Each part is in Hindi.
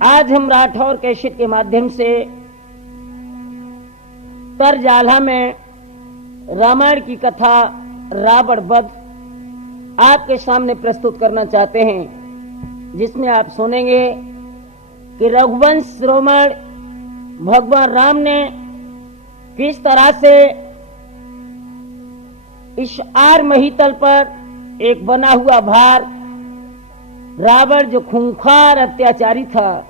आज हम राठौर कैसेट के माध्यम से तरजाला में रामायण की कथा रावण वध आपके सामने प्रस्तुत करना चाहते हैं, जिसमें आप सुनेंगे कि रघुवंश शिरोमणि भगवान राम ने किस तरह से इस आर महितल पर एक बना हुआ भार रावण जो खूंखार अत्याचारी था,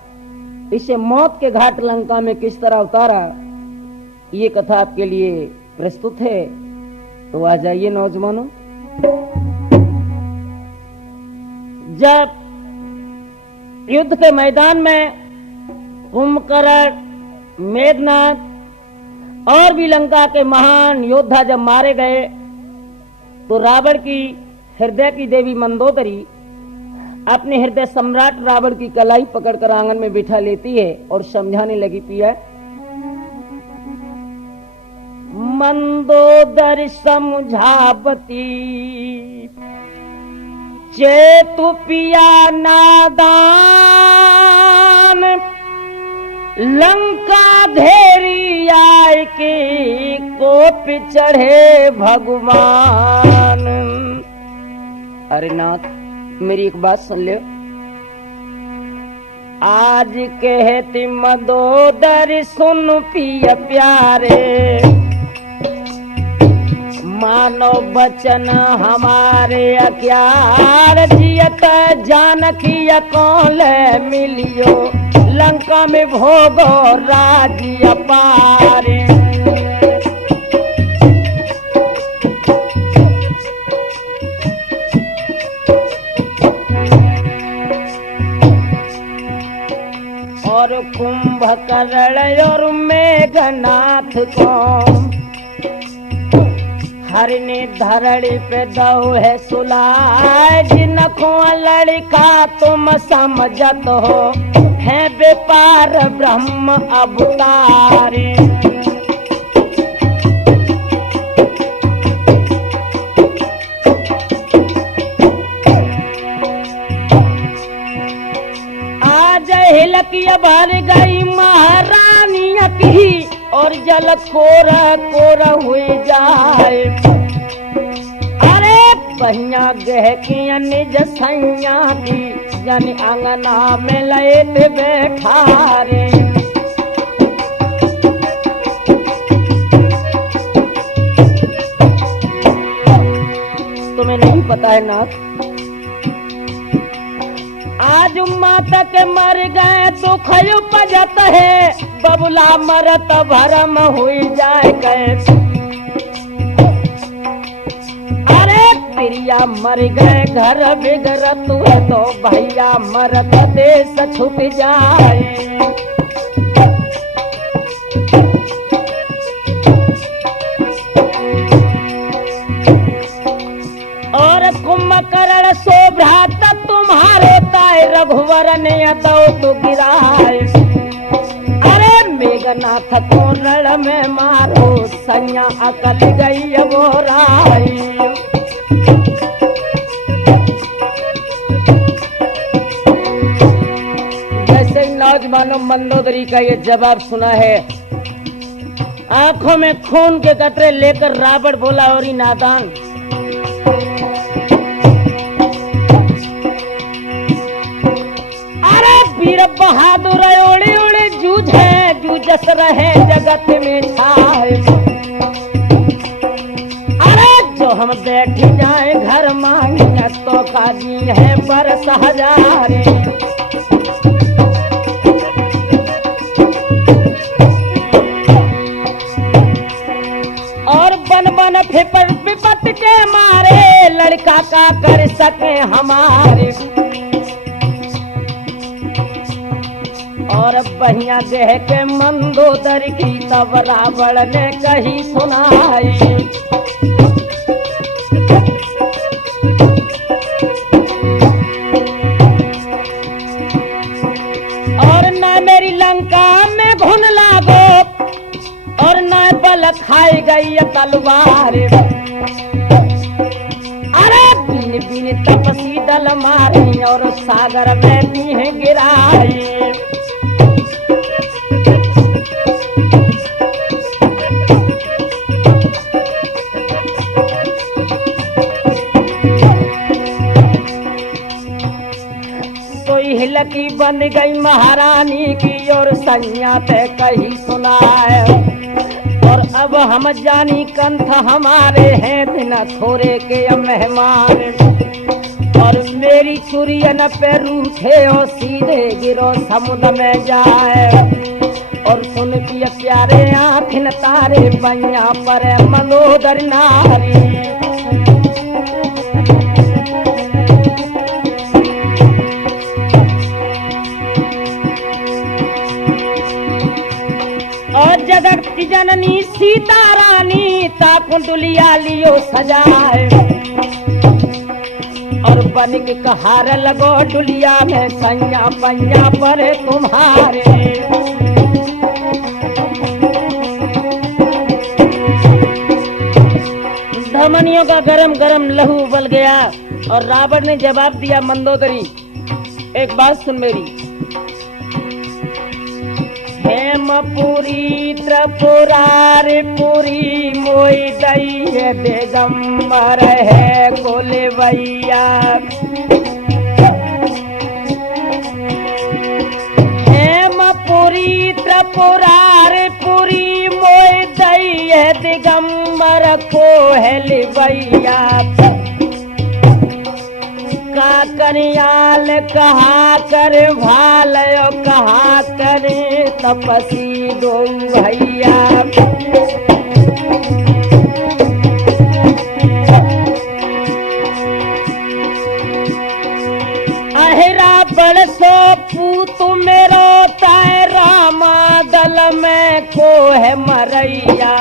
इसे मौत के घाट लंका में किस तरह उतारा, ये कथा आपके लिए प्रस्तुत है। तो आ जाइए नौजवानों। जब युद्ध के मैदान में कुंभकर्ण, मेघनाथ और भी लंका के महान योद्धा जब मारे गए, तो रावण की हृदय की देवी मंदोदरी अपने हृदय सम्राट रावण की कलाई पकड़कर आंगन में बिठा लेती है और समझाने लगी, पिया मंदोदर समझावती, चेतु पिया नादान, लंका धेरी आय के कोप चढ़े भगवान। अरे नाथ, मेरी एक बात सुन ले। आज कहती मंदोदरी सुन पिया प्यारे, मानो बचन हमारे अज्ञार, जियत जानकी कौन मिलियो, लंका में भोगो राज्य पारे। और कुंभकर्ण और मेघनाथ को हरि ने धरड़ी पे दो है सुलाए, जिनको लड़का तुम समझत हो, है व्यापार ब्रह्म अवतारे। हिलकिया भर गई महारानी की, और जल कोरा कोरा हुई जाए। अरे बहिया गहकिया निज सैया की, जन आंगना में लेते बैठा रे। तुम्हें नहीं पता है नाथ, आज माता के मर गए तो खयो पजत है, बबुला मरत भरम हुई जाए गए। अरे प्रिया मर गए घर बिगड़त है, तो भैया मरत देश छुप जाए। और कुंभकर्ण शोभ्रात तुम्हारे रघुवर ने दो तो गिराए। अरे मेघनाथ को रण में मारो, सैया अकल गई वो राय। जैसे नौजवानों मंदोदरी का ये जवाब सुना है, आंखों में खून के कतरे लेकर रावण बोला, और ही नादान, वीर बहादुर ओड़े ओड़े जूझे, जूझस रहे जगत में छाए। अरे जो हम बैठ जाए घर मांगे, तो काजी है बरस हजारे। और बन बन फिपर विपत के मारे, लड़का का कर सके हमारे। और बहिया देह के मंदोदर की, तब रावण ने कही सुनाई। और ना मेरी लंका में घुन लागो, और ना बल खाई गई तलवार। अरे बिन बिन तपसी दल मारी, और सागर में दी गिराई। की बन गई महारानी की और सैया ते कही सुनाए। और अब हम जानी कंठ हमारे हैं दिन थोड़े के मेहमान। और मेरी चुरियन पे रूठे और सीधे गिरो समुद्र में जाए। और सुन पिया प्यारे आँखिन तारे बैया पर मंदोदर नारी। और जगत की जननी सीता रानी ताकुंडलिया लियो सजाए। और बन के कहार लगो डुलिया में सैया पैया पर तुम्हारे। धमनियों का गरम गरम लहू उबल गया। और रावण ने जवाब दिया, मंदोदरी एक बात सुन मेरी। हेमपुरी त्रिपुरारी पुरी मोई दई दिगंबर है कुलवैया। हेमपुरी त्रिपुरारी पुरी मोई दई दिगंबर को हेलवैया। का करियाल कहा कर भाल कहा करे तपसी दो भैया। अहिरा बरसो पूत मेरो ताय रामा दल में को है मरैया।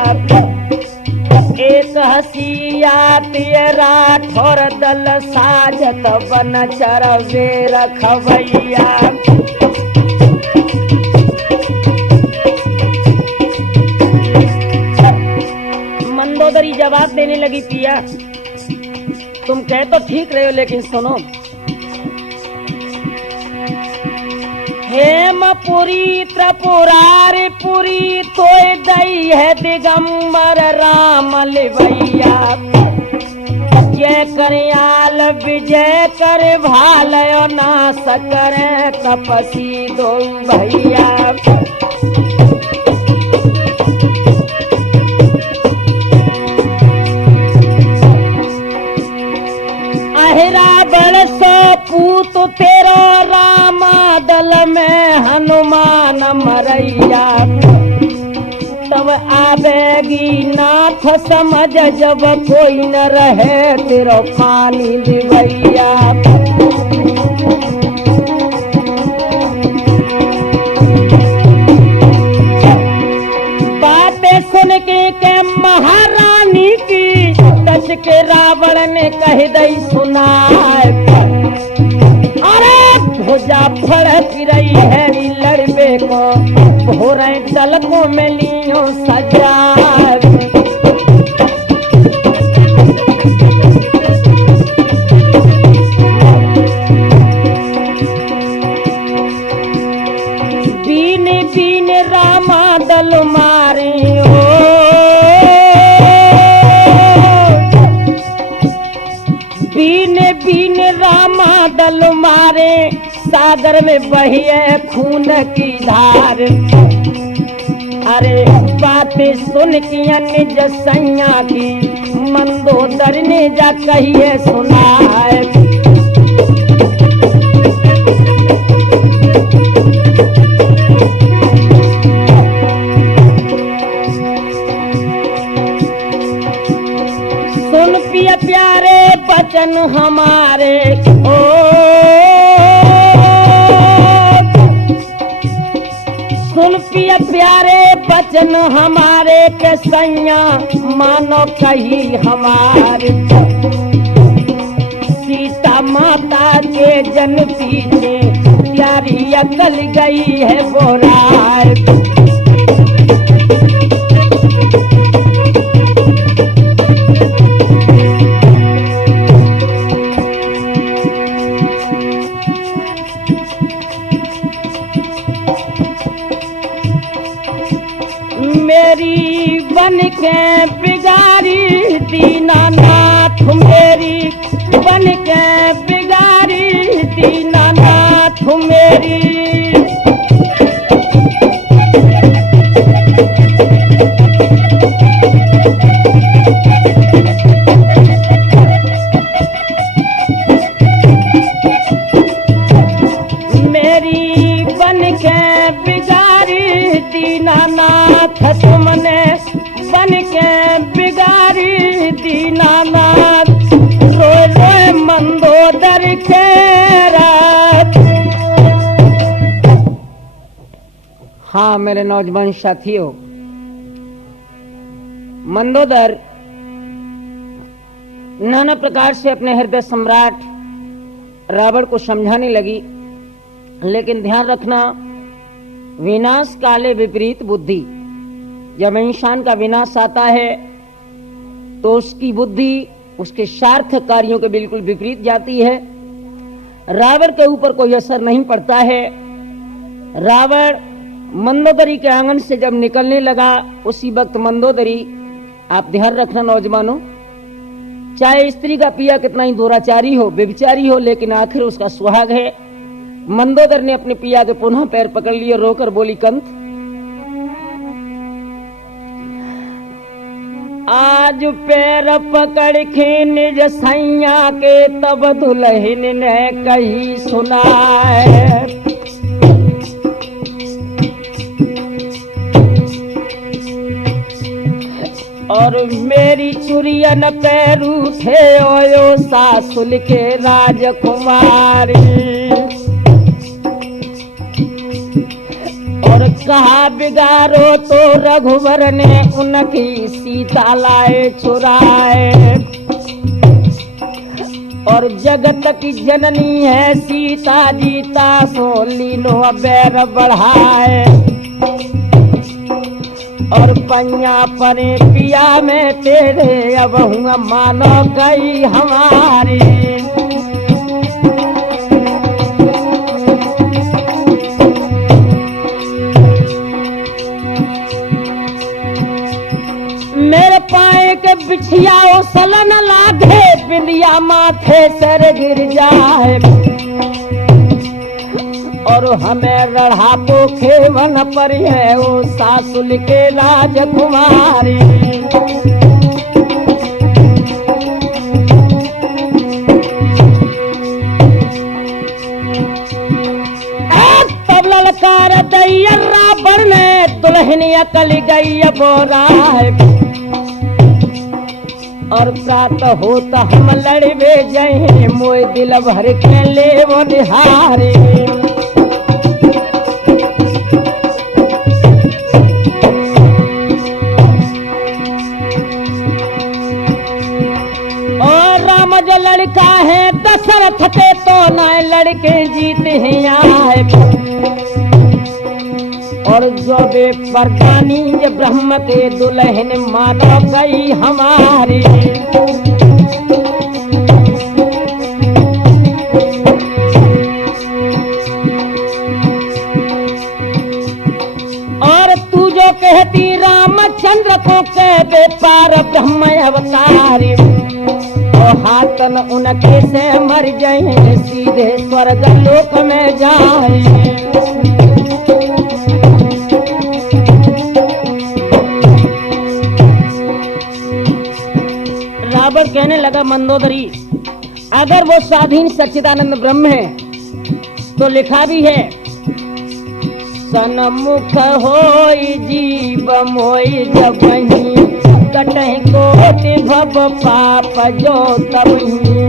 एक हसिया तेरा ठोर दल साजत बन चरवे रखवैया। मंदोदरी जवाब देने लगी, पिया तुम कह तो ठीक रहे हो लेकिन सुनो। हेमपुरी त्रिपुरारी पुरी तोय दई है दिगंबर राम लिवैया। जय करियाल विजय कर भालयो नाश करे तपसी दो भैया। अहिरा बरसो पूत तेरो रामा दल में हनुमान मरैया। तब आवेगी नाथ समझ जब कोई न रहे तेरो पानी दिवैया। बातें सुन के महारानी की दस के रावण ने कह दई सुनाए। अरे भुजा फड़क रही है लड़बे को भोरे तलकों में लियो सजा। बीन बीन रामा दल मारे ओ। बीन बीन रामा दल मारे सागर में बहिए खून की धार। अरे बातें सुन की निज सैया की मंदोदर ने जा कहिए सुनाए। सुन पिया प्यारे बचन हमारे ओ। सुन पिया प्यारे बचन हमारे के सैया मानो कही हमारे। सीता माता के जन पीछे प्यारी अकल गई है बोरार। मेरी बन के बिगाड़ी दीनानाथ। मेरी बन के बिगाड़ी दीनानाथ। मेरी मेरी बन के बिगाड़ी दीनानाथ तुमने बन के बिगाड़ी दीनानाथ रोए रोए मंदोदर के रात। हाँ मेरे नौजवान साथियों, मंदोदर नाना प्रकार से अपने हृदय सम्राट रावण को समझाने लगी, लेकिन ध्यान रखना, विनाश काले विपरीत बुद्धि। जब इंसान का विनाश आता है तो उसकी बुद्धि उसके सार्थक कार्यों के बिल्कुल विपरीत जाती है। रावण के ऊपर कोई असर नहीं पड़ता है। रावण मंदोदरी के आंगन से जब निकलने लगा, उसी वक्त मंदोदरी, आप ध्यान रखना नौजवानों, चाहे स्त्री का पिया कितना ही दुराचारी हो, व्यभिचारी हो, लेकिन आखिर उसका सुहाग है। मंदोदर ने अपने पिया के पुनः पैर पकड़ लिए, रोकर बोली, कंत आज पैर पकड़ के निज सैया के तब दुल्हन ने कही सुनाए, और मेरी चुरियन पैर उठे ओयो सासुल के राजकुमारी, और कहा बिगाड़ो तो रघुवर ने उनकी सीता लाए चुराए, और जगत की जननी है सीता जीता सो लीनो बैर बढ़ाए, और पैया परे पिया में तेरे अब हुआ मानो गई हमारी। मेरे पाए के बिछिया ओ सलन लागे, बिंदिया माथे सर गिर जाए, और हमें रढ़ा तो खेवन पर है ओ सासुल के राजकुमारी। तब ललकार दैया रावण ने दुल्हन अकल गई बोराए, और प्रातः होता हम लड़वे जय मोय दिल भर के ले वो निहारे। और राम जो लड़का है दशरथ के तो न लड़के जीते हैं आए, और जो बे परदानी ब्रह्म के दुल्हन मानो गई हमारी। और तू जो कहती रामचंद्र को कह बे पार ब्रह्म अवतारी, और हाथन उनके से मर जाए सीधे स्वर्ग लोक में जाए। रावण कहने लगा, मंदोदरी अगर वो स्वाधीन सच्चिदानंद ब्रह्म है तो लिखा भी है, सन्मुख होई जीव मोई जबहि, कटहि कोटि भव पाप जो तबहि।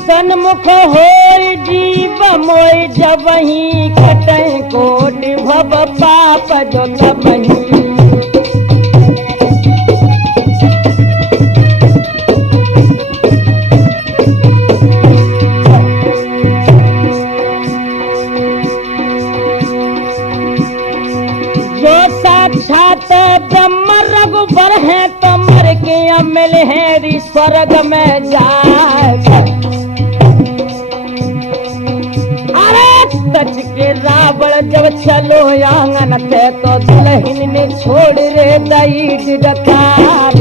सन्मुख होई जीव मोई जबहि, कटहि कोटि भव पाप जो तबहि। जो साक्षात ब्रह्म रघुबर है तो मर के अमल है स्वर्ग में जाए। अरे सच के रावण जब चलो आंगन पे तो दुल्हन ने छोड़ रे दई डकार।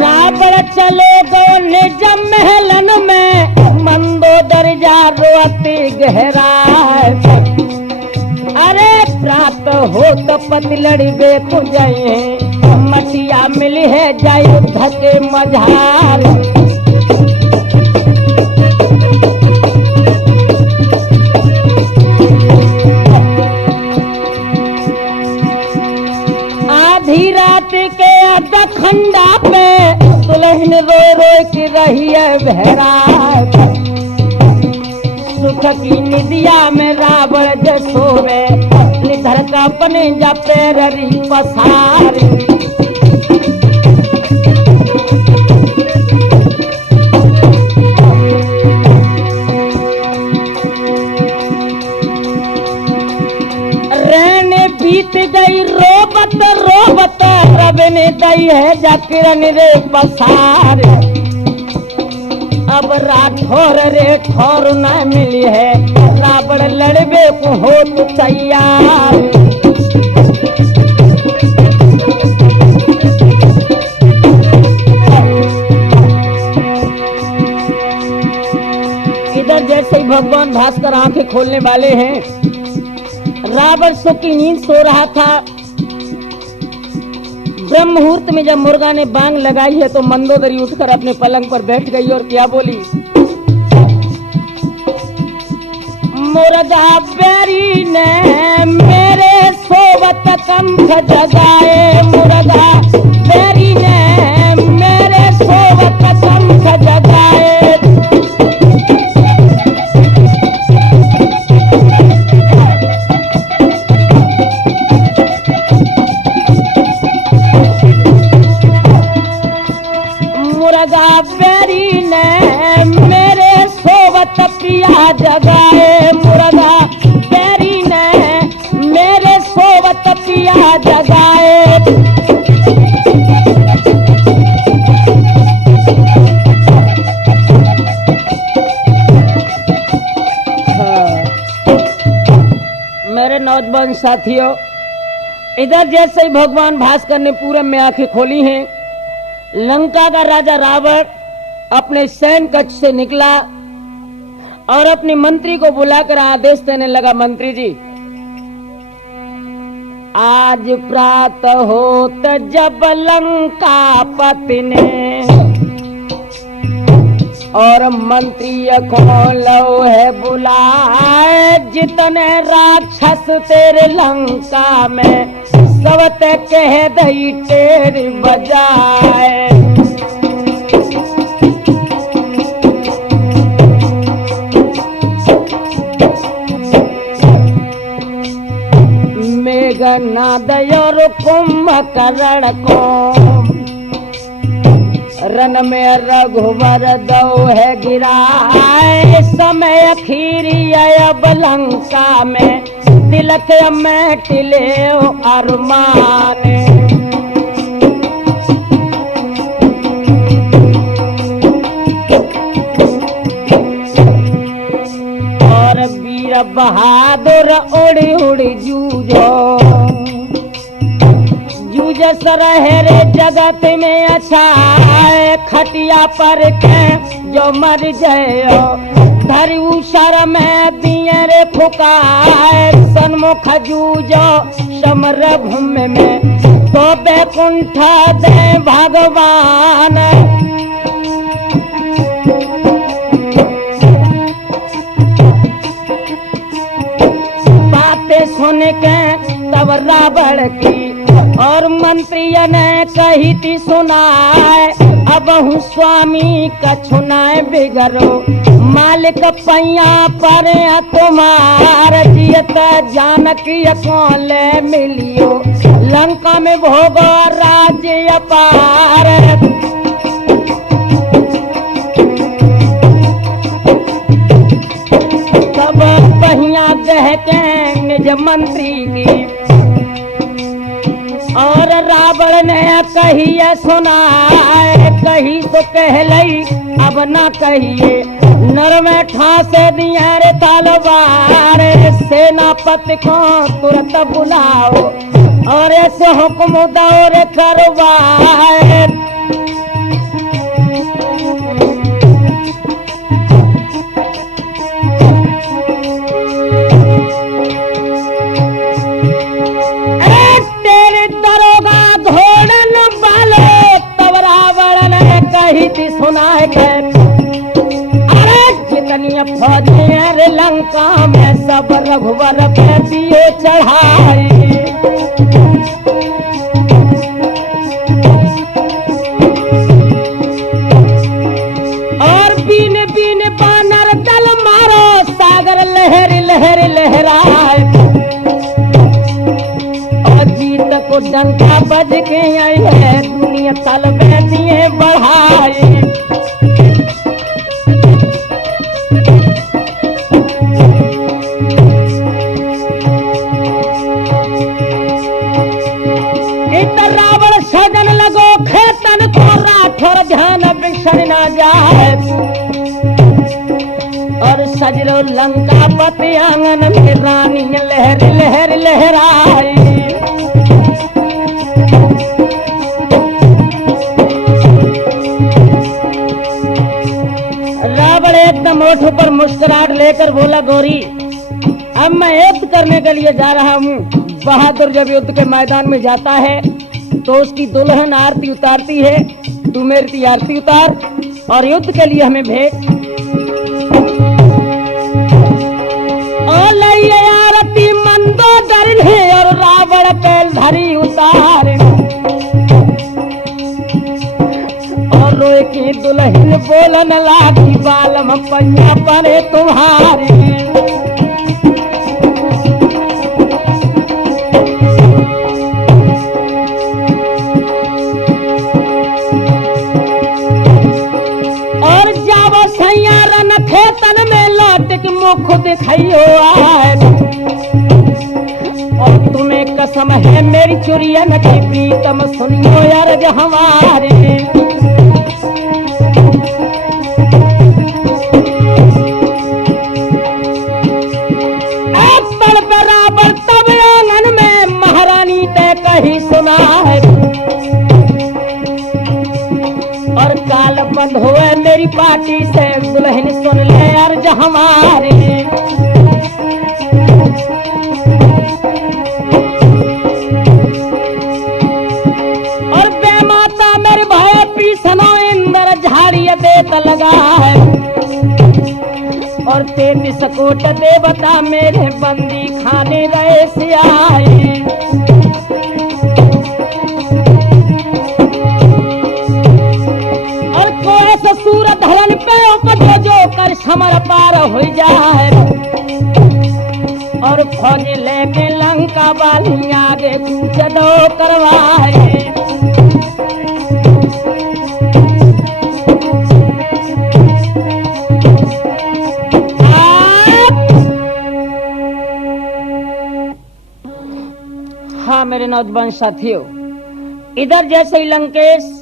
रावण चलो गो निज महलन में मंदोदर जा रोती गहरा। अरे प्राप्त हो तो पति लड़बे को जाए मटिया मिली है जाय युद्ध के मझार। आधी रात के अधखंडा पे दुल्हन रो रो की रही है बहरा। सुख की निदिया में रावण जसोवे निधर का पने जा पैररी पसार। रहने बीत गई रोबत रोबत रब ने दई है जा किरण रे पसार। अब राठौर रे ठौर न मिली है रावण लड़बे को हो तो तैयार। इधर जैसे ही भगवान भास्कर आंखें खोलने वाले हैं, रावण सो की नींद सो रहा था। ब्रह्म मुहूर्त में जब मुर्गा ने बांग लगाई है तो मंदोदरी उठकर अपने पलंग पर बैठ गई और क्या बोली, मुर्गा बैरी ने मेरे सोवत कंठ जगाए। मुर्गा बैरी ने मेरे सोवत कंठ जगाए। मुर्गा बैरी ने मेरे सोवत पिया जगाए। मुर्गा बैरी ने मेरे सोवत पिया जगाए। मेरे नौजवान साथियों, इधर जैसे ही भगवान भास्कर ने पूरब में आंखें खोली हैं, लंका का राजा रावण अपने सैन्य कक्ष से निकला और अपने मंत्री को बुलाकर आदेश देने लगा, मंत्री जी आज प्रातः होत जब लंका पति ने और मंत्री को लो है बुलाए। जितने राक्षस तेरे लंका में सबत कह दई तेरी बजाए। मेघनाद और कुंभकर्ण को रन में रघुवर दो है गिराए। समय खीरी अब लंका में तिलक में टिले अरमान। और वीर बहादुर उड़ी उड़ी जूझो जूझ सरहरे जगत में अच्छा खटिया पर के जो मर जाए धरू शर में दिए रे फुकाए। सन्मुख जूझो समर भूमि में तो बैकुंठ दे भगवान। बातें सुन के तब रावण की और मंत्री ने कही थी सुनाए। अब हूँ स्वामी का छुनाए बिगड़ो मालिक पैया पर तुम्हार। जियत जानकी कौन ले मिलियो लंका में भोगो राज्य अपार। तब पहिया कह के निज मंत्री की और रावण ने कहिए सुनाए, कही तो कह लई अब ना कहिए। नर में ठासे दिया रे तलवार, सेनापति को तुरंत बुलाओ और ऐसे हुक्म दौर करवाए। तेरे दरोगा घोड़न वाले तब रावण ने कही थी सुनाए के, अरे जितनी फौजियां रे लंका में सब रघुवर पे दिए चढ़ाई। और बीन बीन बानर दल मारो, सागर लहर लहर लहराए। और जीत को डंका बज के आई है, दुनिया तल में दिए बढ़ाई। रावण सजन लगो खेतन को, राठौर ध्यान बिछड़ ना जाए। और सजरो लंका पति आंगन में, रानी लहर लहर लहराई। रावण एकदम ओठ पर मुस्कुराहट लेकर बोला, गोरी अब मैं युद्ध करने के लिए जा रहा हूँ। बहादुर जब युद्ध के मैदान में जाता है तो उसकी दुल्हन आरती उतारती है, तू मेरी आरती उतार और युद्ध के लिए हमें भेज। आरती मंदोदरी है और रावण पैल धरी उतार। और रोए की दुल्हन बोलन लागी, बालम पैया परे तुम्हारी। खेतन में लौट के मुख दिखाइयो आए। और तुम्हें कसम है मेरी चुरियन की, प्रीतम सुनियो अर्ज हमारी। पल पे रावण तब आंगन में, महारानी ते कही सुना है। और काल बंद हुए मेरी पार्टी से, दुल्हन सुन ले अर्ज हमारी। और बेमाता मेरे भाई पीसनो इंद्र झाड़िया देत लगा है। और 33 कोट देवता मेरे बंदी खाने रहे से आए। सूरत धरन पे जो कर समर पार हो जाए। और फौज लेके लंका वाली आगे कूच दो करवाए। हाँ मेरे नौजवान साथियों, इधर जैसे ही लंकेश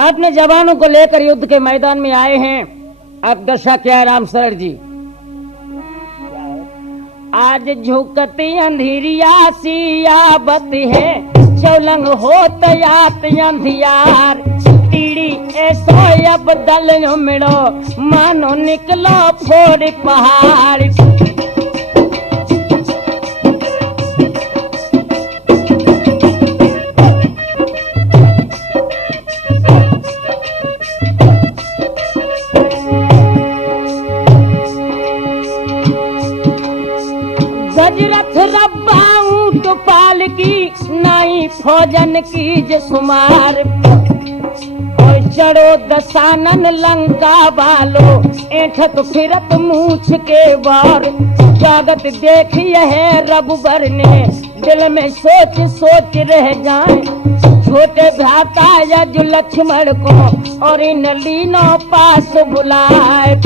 अपने जवानों को लेकर युद्ध के मैदान में आए हैं, अब दशा क्या है राम सरर जी? आज झुकती अंधेरिया सी आबत है, चौलंग होत यात अंधियार। टीड़ी ऐसो अब दल मिलो, मानो निकलो फोड़ पहाड़। गजरथ रब्बा ऊंट पाल की, नाई फौजन की जसुमार। और चढ़ो दसानन लंका वालो, ऐठत फिरत मूछ के बार। स्वागत देखिए है रघुबर ने, दिल में सोच सोच रह जाए। छोटे भ्राता यज लक्ष्मण को, और इन लीनों पास बुलाए।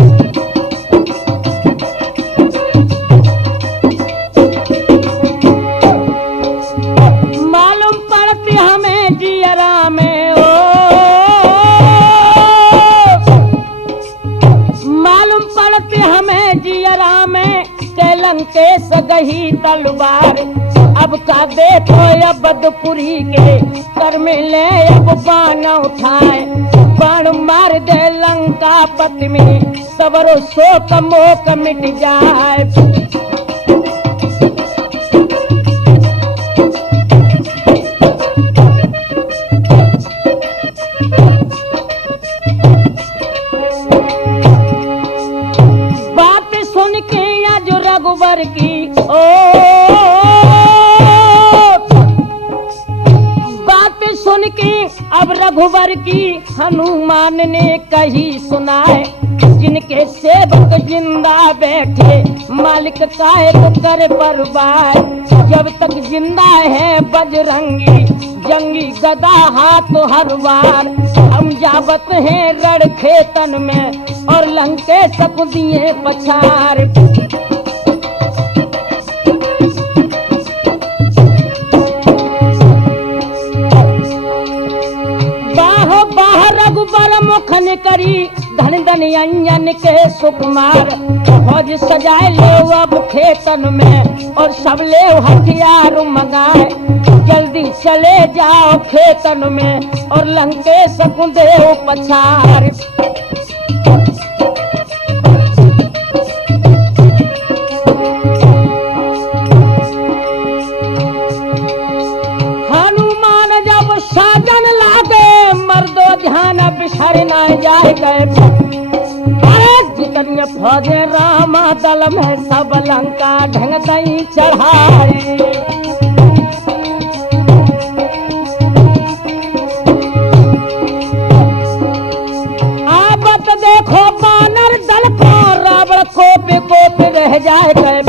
हमें जियरा में के लंकेश गही तलवार। अब का देखो अबदपुरी के कर में ले अब बाण उठाए, बाण मार दे लंका पति में सबरो शोक मोक मिट जाए। बात सुन के आज रघुवर की बात सुन के अब रघुवर की हनुमान ने कही सुनाए। जिनके सेवक जिंदा बैठे मालिक काहे कर परवार। जब तक जिंदा है बजरंगी जंगी गदा हाथ हर बार। हम जावत हैं रण खेतन में और लंके सक दिए पछार। रघुबर मुखन करी धन धन अंजन के सुकुमार। फौज सजाए लो अब खेतन में और सब ले हथियार मंगाए। जल्दी चले जाओ खेतन में और लंके सकुदेव पछार। हनुमान जब साजन लागे मर्दो ध्यान बिसर न जाए गए। जितनी फौज रामा दल में सब लंका ढंग दई चढ़ाए। आबत देखो बानर दल को रावण कोप रह जाए गए।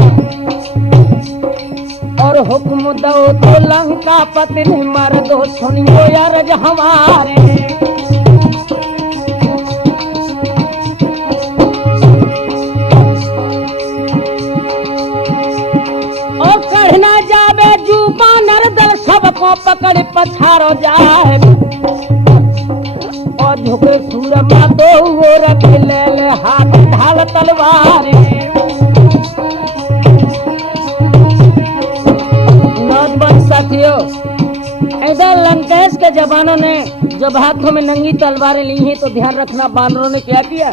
और हुक्म दो तो लंका पति मर दो सुनियो अरज हमारे। और कढ़ना जावे जू बानर दल सबको पकड़ पछाड़ो जाए। और झुके सूरमा दो रख ले ले हाथ ढाल तलवार। साथियों इधर लंकेश के जवानों ने जब हाथों में नंगी तलवारें ली हैं तो ध्यान रखना बानरों ने क्या किया।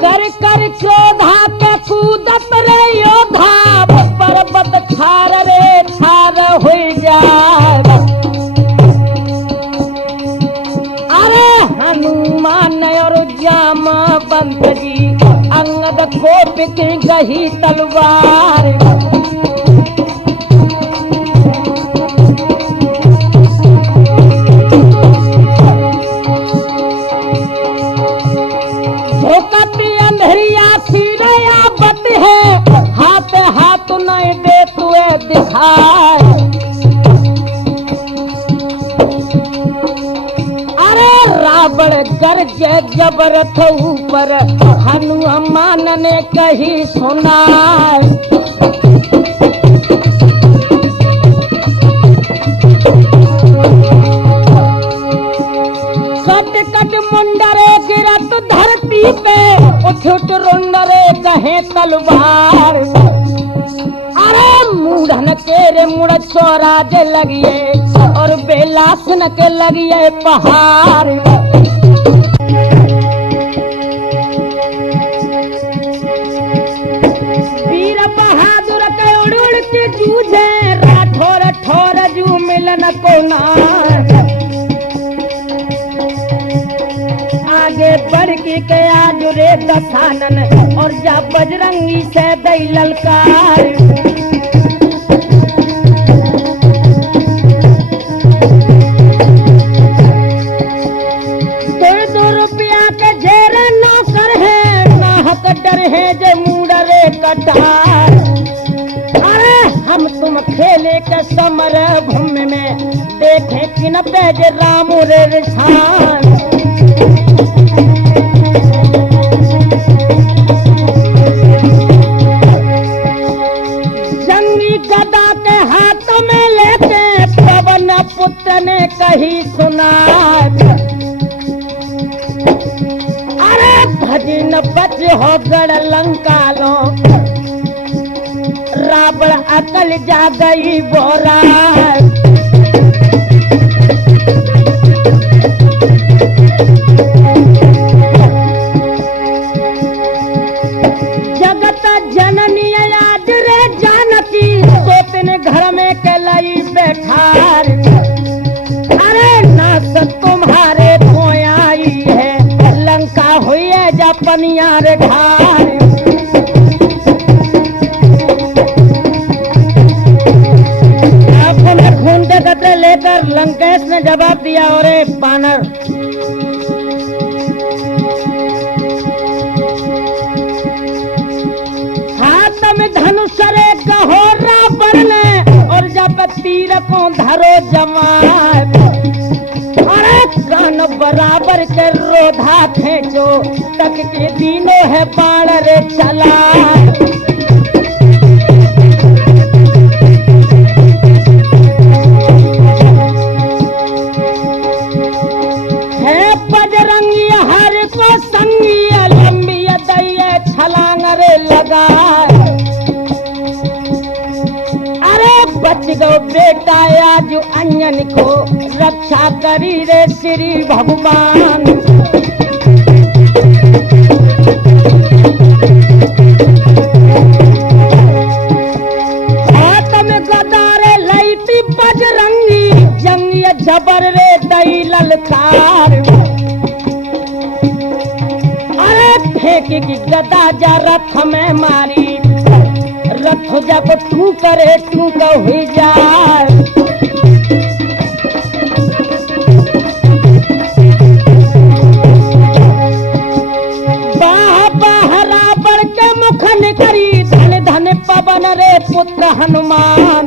कर कर क्रोधा के कूदत रे योधा पर्वत ठार रे ठार हो जाए। अरे हनुमान और जामवंत जी अंगद कोप की गही तलवार। झोंकती अंधेरिया फिरे आबत है हाथ हाथ नहीं दे तुए दिखाए। रावण गर्ज जबरथ ऊपर हनुमान ने कही सुनाए। कट कट मुंडरे गिरत धरती पे उठ रुंडरे कहे तलवार। अरे मूढ़न के रे मुड़ स्वराज लगिए और बेलासन के लगिए पहाड़। वीर बहादुर के उड़ के जूझे राठौर ठौर जू मिलन को ना। आगे बढ़ के आज रे दसानन और जा बजरंगी से दई ललकार। डर है जे मुड़रे कटार। अरे हम तुम खेले के समर भूमि में देखे कि न बेज राम रे रिछान। जंगी गदा के हाथ में लेके पवन पुत्र मित्र ने कही सुना, अरे भजन बच हो गढ़ लंका लो, रावण अकल जा गई बोरा। जगत जननी याद रे जानकी, सोतने घर में कहलाई बैठार। अरे नास तुम्हारे को आई है, लंका हुई है जापनिया रे ढार। खून के कतरे लेकर लंकेश ने जवाब दिया, और बानर हाथ में धनुष रे कहो रावण ने, और जब तीर को धरो जवान। अरे कान बराबर के रोधा खेचो, तक के दिनों है बाण रे चला। अरे बच गो बेटा आज अन्यन को, रक्षा करी रे श्री भगवान। हाथ में गदा रे लईती बजरंगी, जंगी जबर रे दई ललकार। फेंक की गदा जा रथ में मारी, रथ जब तू करे तू को हुई जाए। बाह बाह रावण के मुख निकरी, धन धन पवन रे पुत्र हनुमान।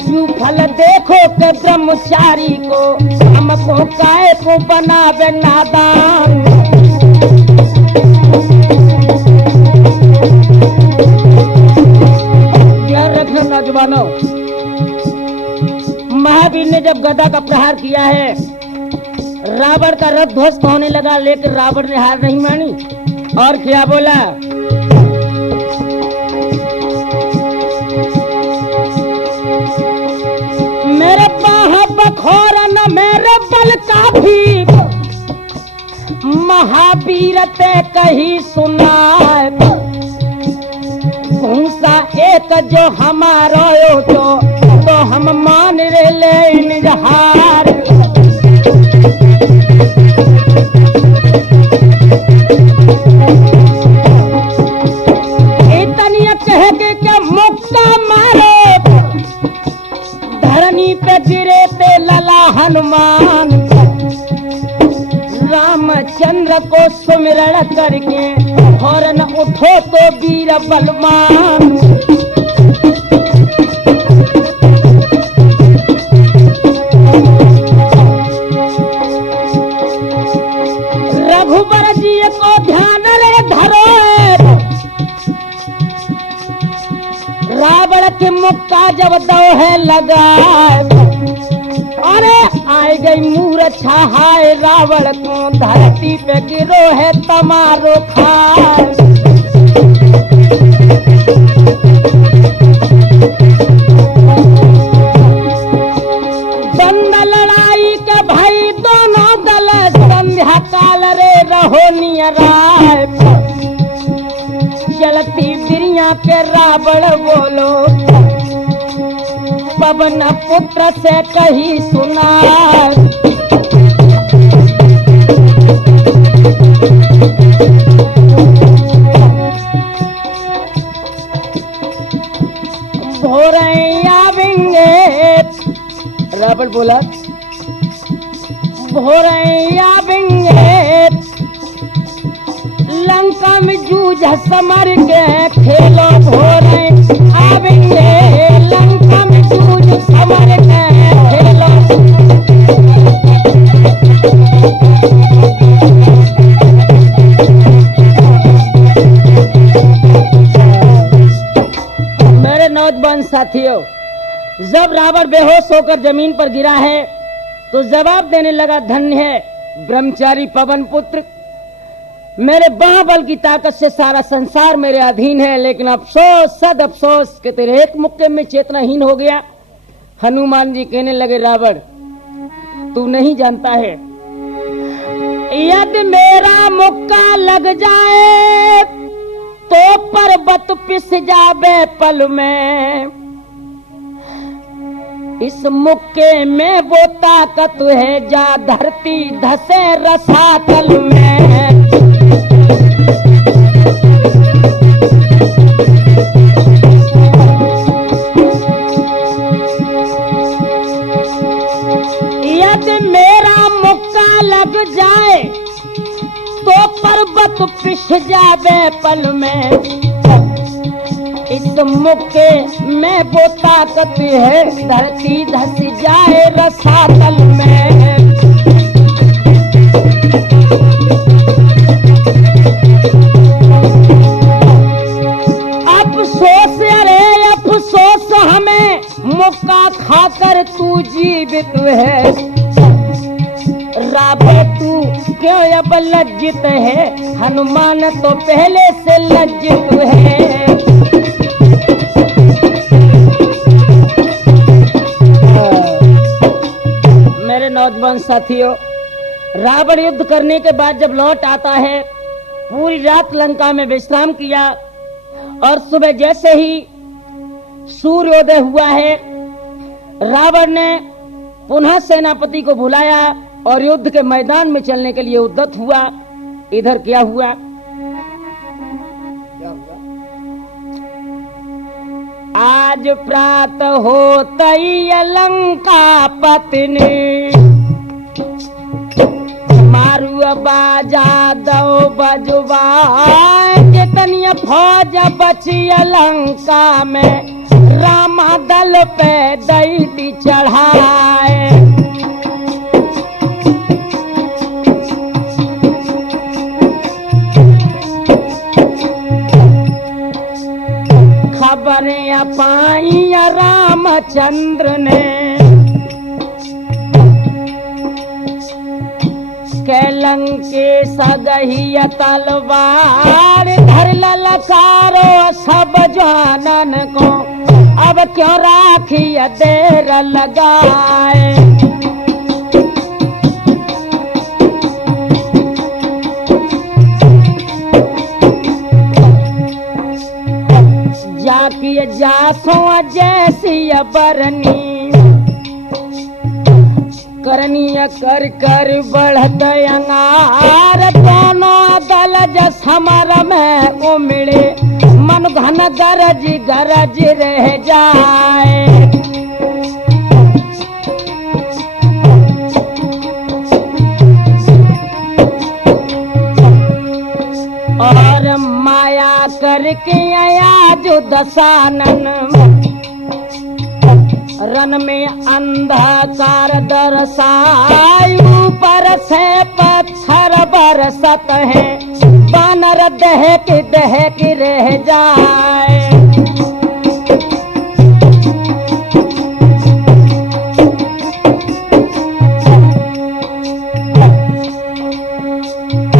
जू फल देखो के ब्रह्मचारी को, हमको काय को बनावे नादान। नौजवानों, महावीर ने जब गदा का प्रहार किया है, रावण का रथ ध्वस्त होने लगा, लेकिन रावण ने हार नहीं मानी और क्या बोला, मेरे बाह बखोर न मेरे बल काफी, महावीर ते कही सुना। भूसा एक जो हमारो तो हम मान रे ले निजहार। इतनी कह के मुक्का मारो, धरनी पे गिरे ते लला हनुमान। रामचंद्र को सुमिरण करके और न उठो तो वीर बलवान। रघुबर जी को ध्यान रे धरो, रावण के मुक्का जब दो है लगा। अरे आए गई मूर्छा हाय रावण को, धरती पे गिरो है तमारो खाए। बंद लड़ाई के भाई दोनों दल, संध्या काल रे रहो नियराय। चलती बिरिया के रावण बोलो, पवन पुत्र से कही सुना। भोरे आवेंगे, रावण बोला भोरे आवेंगे, लंका में जूझ समर के खेलो। भोरे आवेंगे, लंका में जूझ समर के खेलो। मेरे नौजवान साथियों, जब रावण बेहोश होकर जमीन पर गिरा है तो जवाब देने लगा, धन्य है ब्रह्मचारी पवन पुत्र, मेरे बाहुबल की ताकत से सारा संसार मेरे अधीन है, लेकिन अफसोस सद अफसोस कि तेरे एक मुक्के में चेतनाहीन हो गया। हनुमान जी कहने लगे, रावण तू नहीं जानता है, यदि मेरा मुक्का लग जाए तो पर्वत पिस जावे पल में, इस मुक्के में वो ताकत है जा धरती धसे रसातल में। यदि मेरा मुक्का लग जाए तो पर्वत पिस जावे पल में, इस मुक्के में वो ताकत है धरती धस जाए रसातल में। अफसोस अरे अफसोस हमें मुक्का खाकर तू जीवित है, रावण तू क्यों अब लज्जित है, हनुमान तो पहले से लज्जित है। मेरे नौजवान साथियों, रावण युद्ध करने के बाद जब लौट आता है, पूरी रात लंका में विश्राम किया और सुबह जैसे ही सूर्योदय हुआ है, रावण ने पुनः सेनापति को बुलाया और युद्ध के मैदान में चलने के लिए उद्यत हुआ। इधर क्या हुआ? आज प्रात होतई लंका पत्नी, मारू बाजा दो बजवा, जितनी फौज बची लंका में, रामा दल पे दैती चढ़ाए। खबरें पाई रामचंद्र ने, कैलंके सगही तलवार, धर ललकारो सब जानन को, अब क्यों राखी देर लगाए। जाकी जासो जैसी बरनी, करनीय कर कर बढ़त अंगार, दोनों दल जस समर में उमड़े, मन घन गरज गरज रह जाए। और माया करके आया जो दशानन, रन में अंधकार दरसाई, ऊपर से पत्थर बरसत है, बानर दहक दहक रह जाए।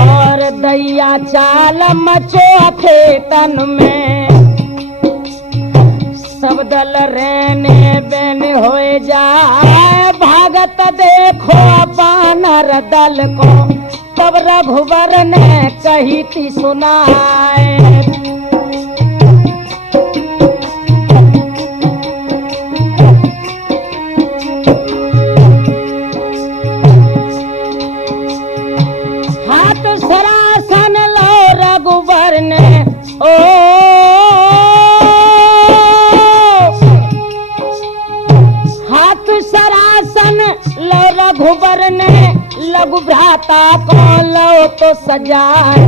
और दैया चाल मचो खेतन में, सब दल रहने बेन होए जाए, भागत देखो बानर दल को, तब रघुवर ने कही थी सुनाए। हाथ सरासन लो रघुवर ने, ओ हाथ सरासन लो रघुवर ने, लघु भ्राता को लो तो सजाए,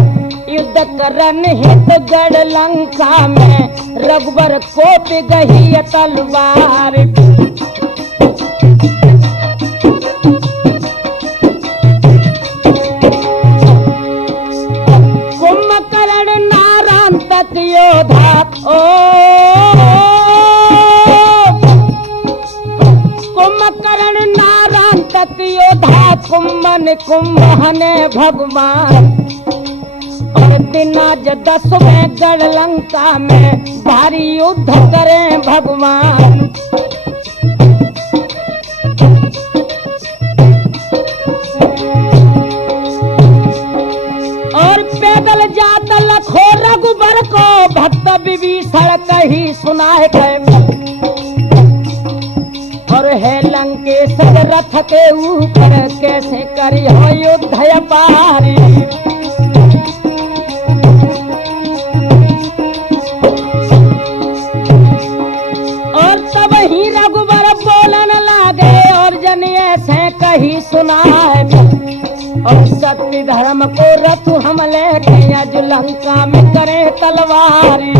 युद्ध करन हित गढ़ लंका में, रघुवर कोप गही तलवार। कुंभकर्ण नारायण तक योधा, ओ करण नारायण तक योधा कुंभन कुंभने भगवान। और दिनाज 10वें गढ़ लंका में भारी युद्ध करें भगवान। और पैदल जात लखो रघुबर को भक्त विभीषण कही सुनाए गए। और है लंकेश्वर रथ के ऊपर कैसे करी हो युद्ध पारी। और तब ही रघुबर बोलन लागे और जनिए से कही सुनाए। और सत्य धर्म को रथ हम लेके आज लंका में करे तलवारी।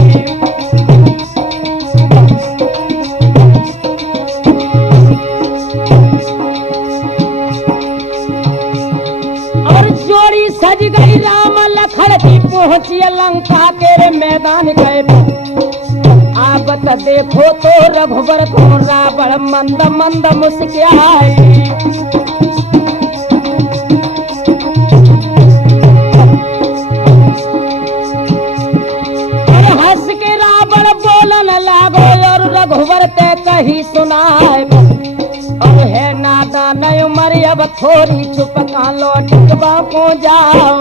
सज गई राम लखन की पहुंची लंका के मैदान गए। आबत देखो तो रघुबर को रावण मंद मंद मुस्कुराए। और हंस के रावण बोलन लागो और रघुबर ते कही सुनाए। और है नादान उमर अब थोड़ी चुप का लौट को जाओ।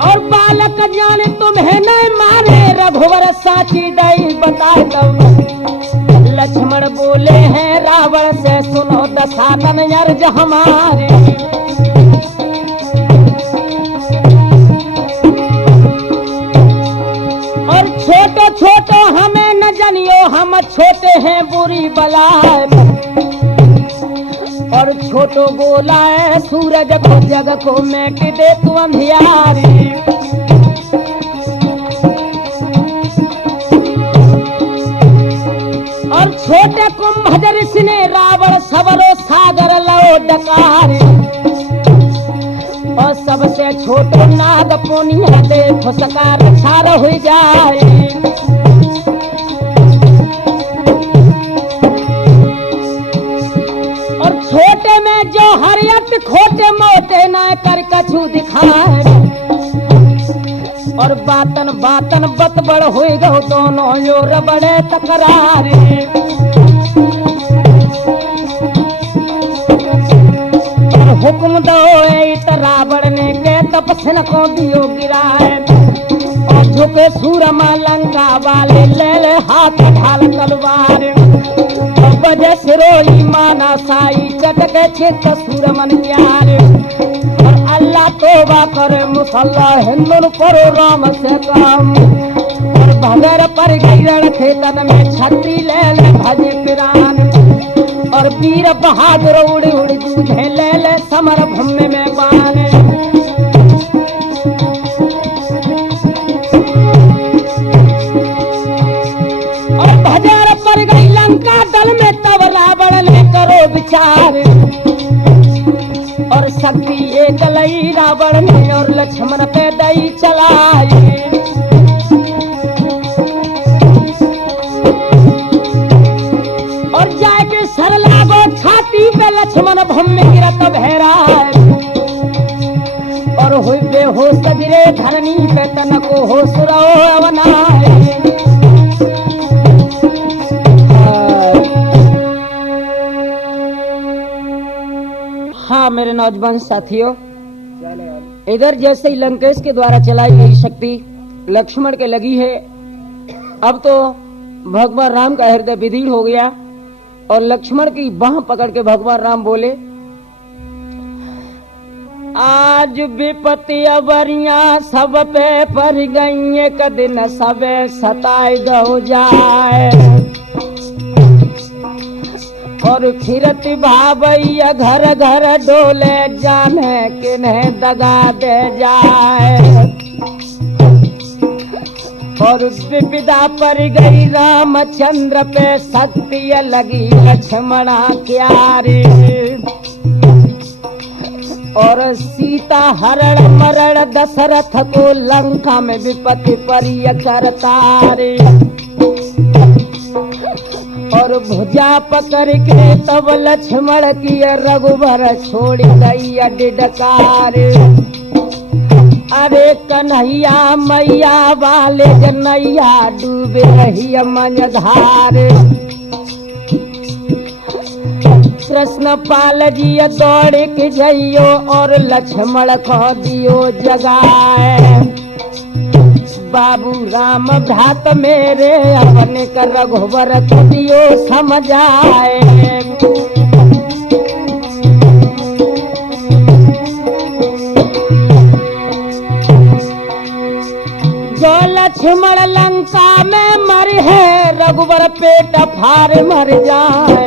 और बालक जाने तुम्हें नहीं मारे रघुवर साची दई बता दो। लक्ष्मण बोले हैं रावण से सुनो दशानन अर्ज हमारे। छोटे छोटे हमें न जनियो हम छोटे हैं बुरी बलाए। और छोटो बोला है सूरज को जग को मेट दे तू अंधियारी। और छोटे कुंभजर ने रावण सबरो सागर लो डकारी। और सबसे छोटो नाग पुनिया देखो सकार छार हो जाए। और छोटे में जो हरियत खोटे मोटे न कर कछु दिखाए। और बातन बातन बत बड़ हो गो दोनों योर बड़े तकरारे। हुक्म दो रावण ने के तपस्या को दियो गिराए। और झुके सूरमा लंका वाले ले ले हाथ ढाल तलवार। और बजे सिरोही माना साई चटके चित सूरमन प्यार। और अल्लाह तोबा करे मुसल्ला हिंदुन करो राम से काम। और भगर पर गिरण खेतन में छत्री ले ले भजे पिरान। और वीर बहादुर उड़ी उड़ी जूझे ले ले समर भूमि में बाने। और भजार पर गई लंका दल में तब रावण ने करो विचार। और शक्ति एक लई रावण ने और लक्ष्मण पे दई चलाई। और जाके सर लागो छाती पे लक्ष्मण भूमि गिरत भैरा। और हुई बेहोश गिरे धरनी पे तन को होश रहो अवनाए। हाँ मेरे नौजवान साथियों, इधर जैसे ही लंकेश के द्वारा चलाई गई शक्ति लक्ष्मण के लगी है। अब तो भगवान राम का हृदय विदीर्ण हो गया। और लक्ष्मण की बाह पकड़ के भगवान राम बोले, आज विपत्ति अबरिया सब पे पर गई। एक दिन सबे सताए गो जाए। और फिरत भावैया घर घर डोले जाने किन्हें दगा दे जाए। और विपदा पर गई रामचंद्र पे शक्ति लगी लक्ष्मणा क्यारी। और सीता हरण मरण दशरथ को लंका में विपत्ति परिय करतारे। और भुजा पकड़ के तब लक्ष्मण की रघुबर छोड़ गई डिडकार। अरे कन्हैया मैया वाले जनैया डूबे रही मंझधार। कृष्ण पाल जी दौड़ के जइयो और लक्ष्मण को दियो जगाए। बाबू राम भ्रात मेरे अपने कर रघुवर को दियो समझाए। जो लक्ष्मण लंका में मर है रघुवर पेट फार मर जाए।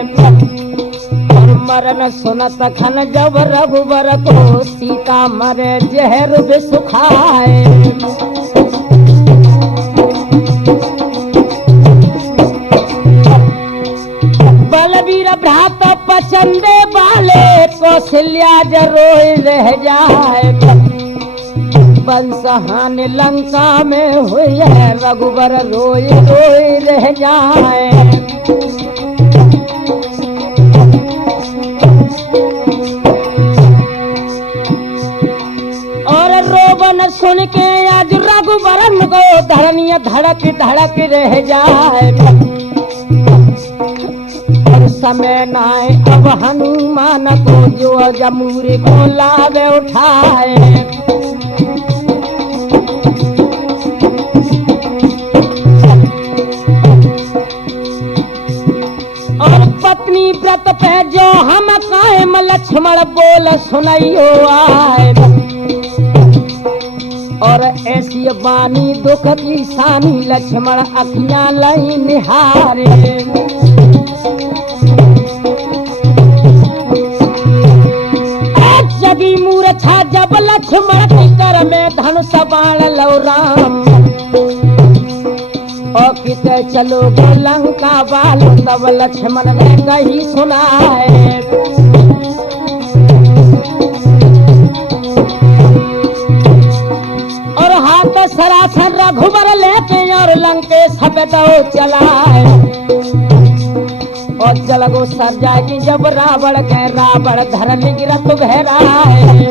और मरण सुनत खन जब रघुवर को सीता मरे जहर विष खाए। बलवीर भ्रात पचंदे वाले कौशल्या जरोय रह जाए। वंशहान लंका में हुई है रघुवर रोय रोय रह जाए। और रोबन सुन के आज रघुवरन को धरनिया धड़क धड़क रह जाए। और समय नाय अब हनुमान को जो जमूरी को लावे उठाए। और पत्नी व्रत पे जो हम कायम लक्ष्मण बोल सुनइयो आए। और ऐसी बानी दुख की सानी लक्ष्मण अखियां लई निहारे। जगी मूर्छा जब लक्ष्मण की कर में धनुष बाण लो राम। और किते चलो गो लंका वालो तब लक्ष्मण ने कही सुनाए। और हाथ सरासन रघुवर लेके और लंकेश दो चलाए। और चल गो सर जाएगी जब रावण के रावण धरन गिरत बहराए।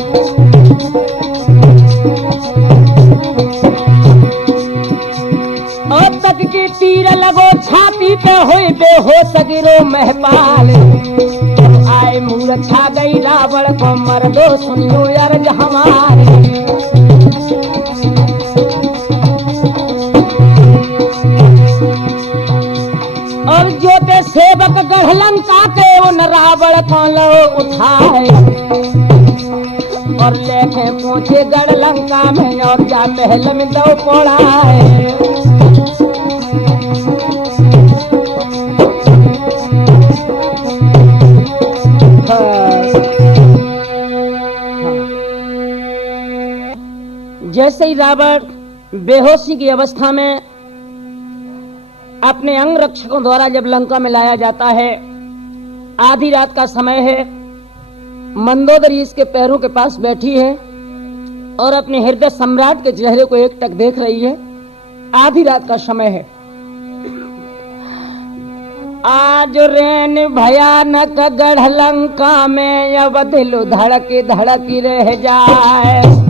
और तक के तीर लगो छाती पे हुई बेहोश गिरो महपाल। आए मूर्छा गई रावण को मर दो सुनियो अर्ज हमारे। और जोते सेवक गढ़ लंका के उन रावण को लो उठाए। और लेके पहुंचे गढ़ लंका में और जा महल में दो पड़ाए। जैसे ही रावण बेहोशी की अवस्था में अपने अंग रक्षकों द्वारा जब लंका में लाया जाता है, आधी रात का समय है। मंदोदरी इसके पैरों के पास बैठी है और अपने हृदय सम्राट के चेहरे को एकटक देख रही है। आधी रात का समय है। आज रैन भयानक गढ़ लंका में अब दिल धड़क धड़क रह जाए।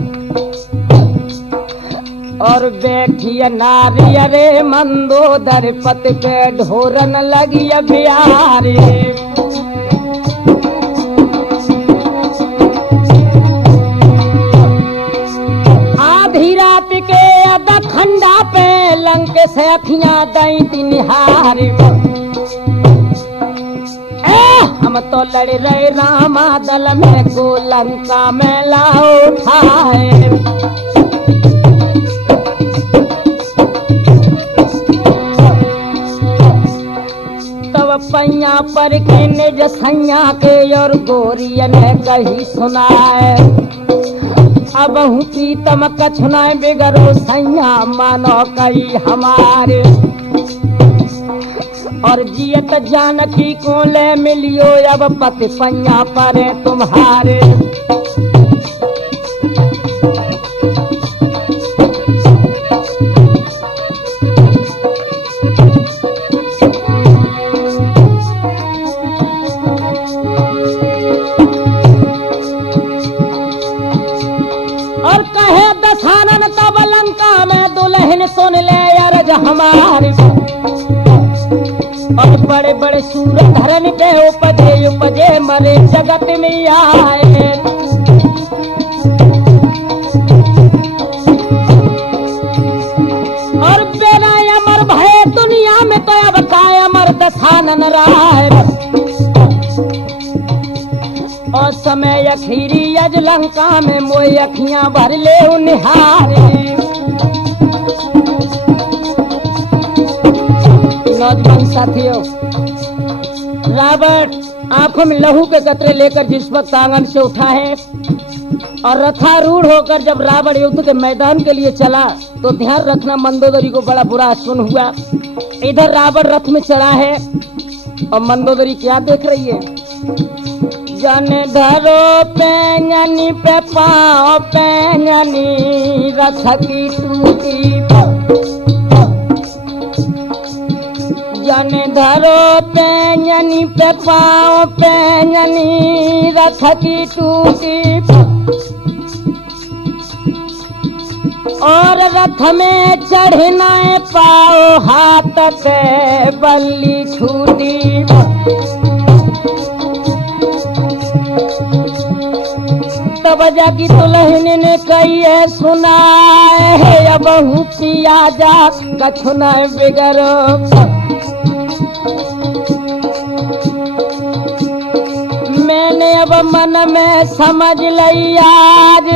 और बैठी नारी रे मंदोदर पत पे ढोरन लगी बिहारी। आधी रात के अदा खंडा पे लंके से अखियां दई तिनिहारी। हम तो लड़ रहे रामा दल में को लंका में लाओ उठाए। पैया पर के निज सैया के और गोरिया ने कही सुनाए। अब हूँ प्रीतम कछुनाए बिगड़ो सैया मानो कही हमारे। और जियत जानकी को ले मिलियो अब पति पैया पर तुम्हारे। और बड़े बड़े सूर धरन के उपजे उपजे मरे जगत में आए। और बेरा अमर भय दुनिया में तो अब काय अमर दशानन राय। और समय अखीरी अज लंका में मोए अखियां भर ले निहारे। नौजवान साथियों, रावण आंखों में लहू के कतरे लेकर जिस वक्त आंगन से उठा है और रथारूढ़ होकर जब रावण युद्ध के मैदान के लिए चला तो ध्यान रखना मंदोदरी को बड़ा बुरा सुन हुआ। इधर रावण रथ में चढ़ा है और मंदोदरी क्या देख रही है? जाने धरो पैंगनी पे पाओ पैंगनी रथ की टूटी। जाने धरो पैंगनी पे पाओ पैंगनी रथ की टूटी। और रथ में चढ़ना पाओ हाथ पे बल्ली छूटी। तब जाकी दुल्हन ने कही है सुनाए है अब पिया जा कछुना बिगड़ो। मैंने अब मन में समझ लई आज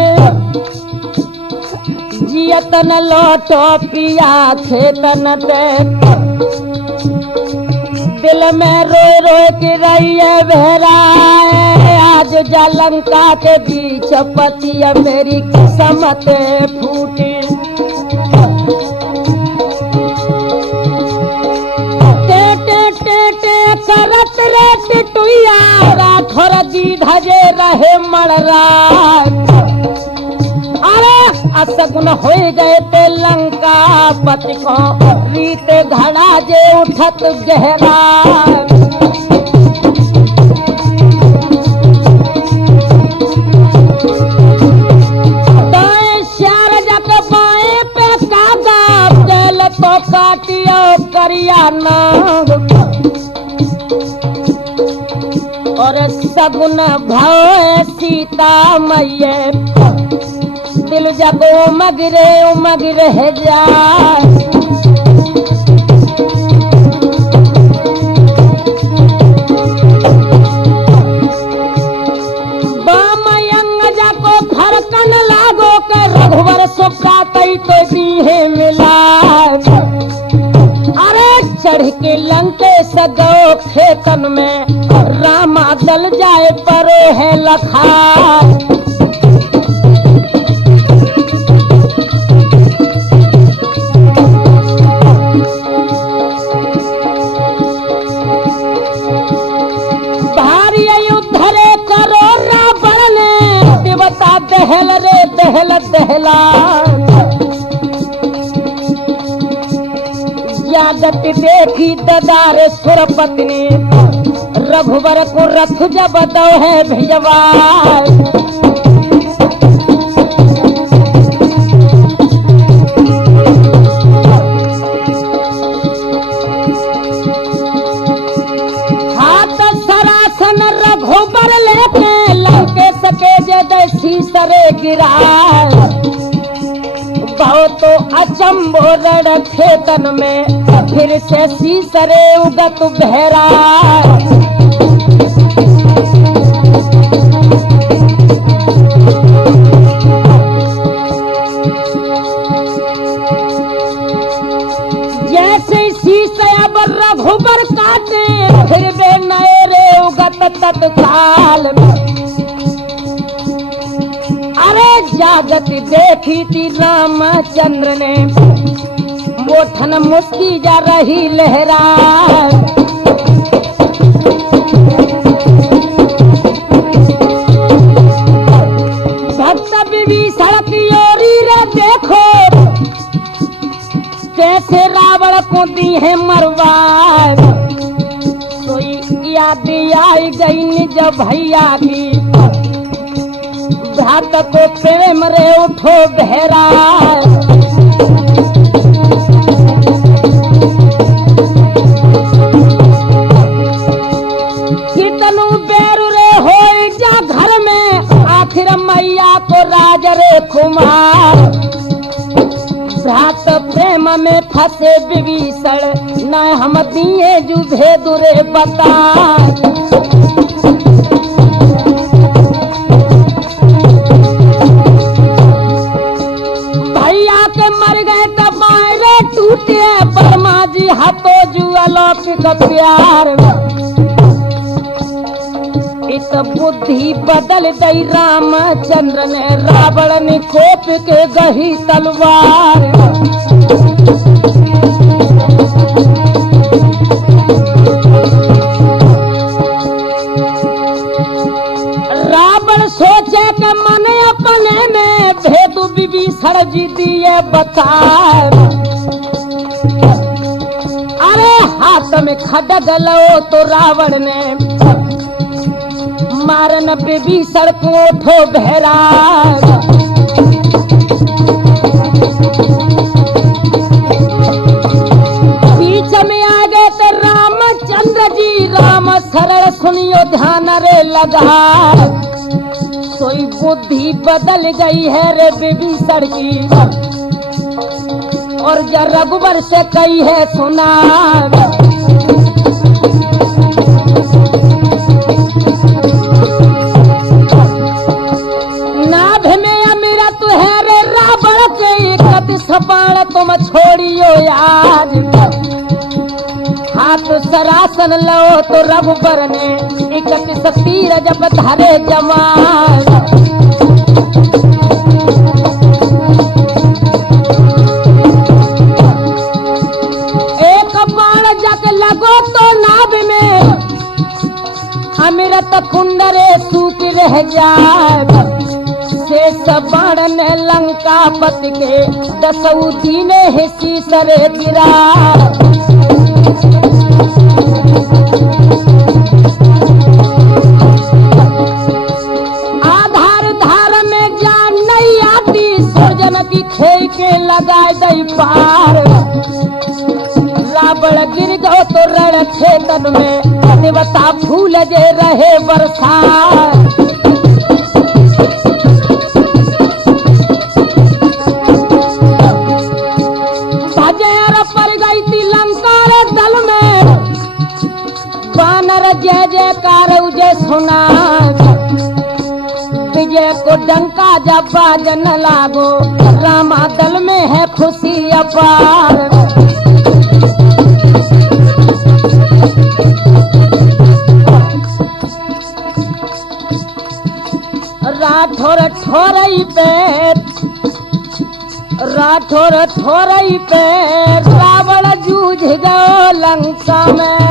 जियतन लौटो पिया खेतन ते। दिल में रोए रोए के रही है बहरा आज जालंका के बीच पतिया मेरी किस्मत फूटी। करत रे टिटुइया राखोर जी धजे रहे मड़रा। अरे असगुन हो गए ते लंका पति को रीत घड़ा जे उठत गहरा। दाएं श्यार जक बाएं पे कागा दिल तो काटियो करिया नाग। और सगुन भव सीता मैये दिल जगो उमग रह जा। बामयंग जाको फरकन लागो के रघुवर सुप्रातई तो दीहे मिला। अरे चढ़ के लंके सगो खेतन में रामा दल जाए परो है लखा। भारी युद्ध रे करो रावण ने देवता दहल रे दहल दहला। जागत देखी ददार सुर पत्नी रघुवर को रथ जब दो है भिजवा। हाथ सरासन रघुवर लेके लंके सके जय शीसरे गिरा। बहुत अचंभो रण खेतन में फिर से शीसरे उगत बहरा। जैसे शीशे अब रघुबर काटे फिर वे नए रे उगत तत्काल। अरे जागत देखी थी रामचंद्र ने मोठन मुस्की जा रही लहरा। भक्त विभीषण की ओरी रे देखो कैसे रावण को दी है मरवा। तो याद आई गई निज भैया की घात को प्रेम रे उठो बहरा। में फंसे विभीषण न हम दिए जुझे दुरे बता। भैया के मर गए तब मायरे टूटे बर्मा जी हाथों जुअलौकिक प्यार। इत बुद्धि बदल गई रामचंद्र ने रावण ने खोप के गही तलवार। रावण सोचे के मन अपने में भेद विभीषण जी दिए बता। अरे हाथ में खड्ग लो तो रावण ने मारन विभीषण को ठो बहरा। बीच में आ गए तो रामचंद्र जी राम सरल सुनियो ध्यान रे लगा। सोई बुद्धि बदल गई है रे विभीषण की और जब रघुवर से कही है सुना। नाभ में अमृत है रे रावण के 31 बाण तुम छोड़ियो आज। हाथ सरासन लो तो रघुवर ने 31 तीर जब धरे जवान। एक बाण जग लगो तो नाभ में अमृत कुंडरे सूख रह जाए। शेष बाण ने लंकापति के 10 दिन हिस्सी सरे गिरा। आधार धार में जान नहीं आती सुरजन की खेल के लगाए दई पार। रावण गिर गो तो रण खेतन में देवता फूल जे रहे बरसात। भजेर पर गई थी लंका रे दल में बानर जय जयकार उजे सुना। विजय को डंका जब बाजन लागो रामा दल में है खुशी अपार। राठौर ठोरई पे रावण जूझ गयो लंका में।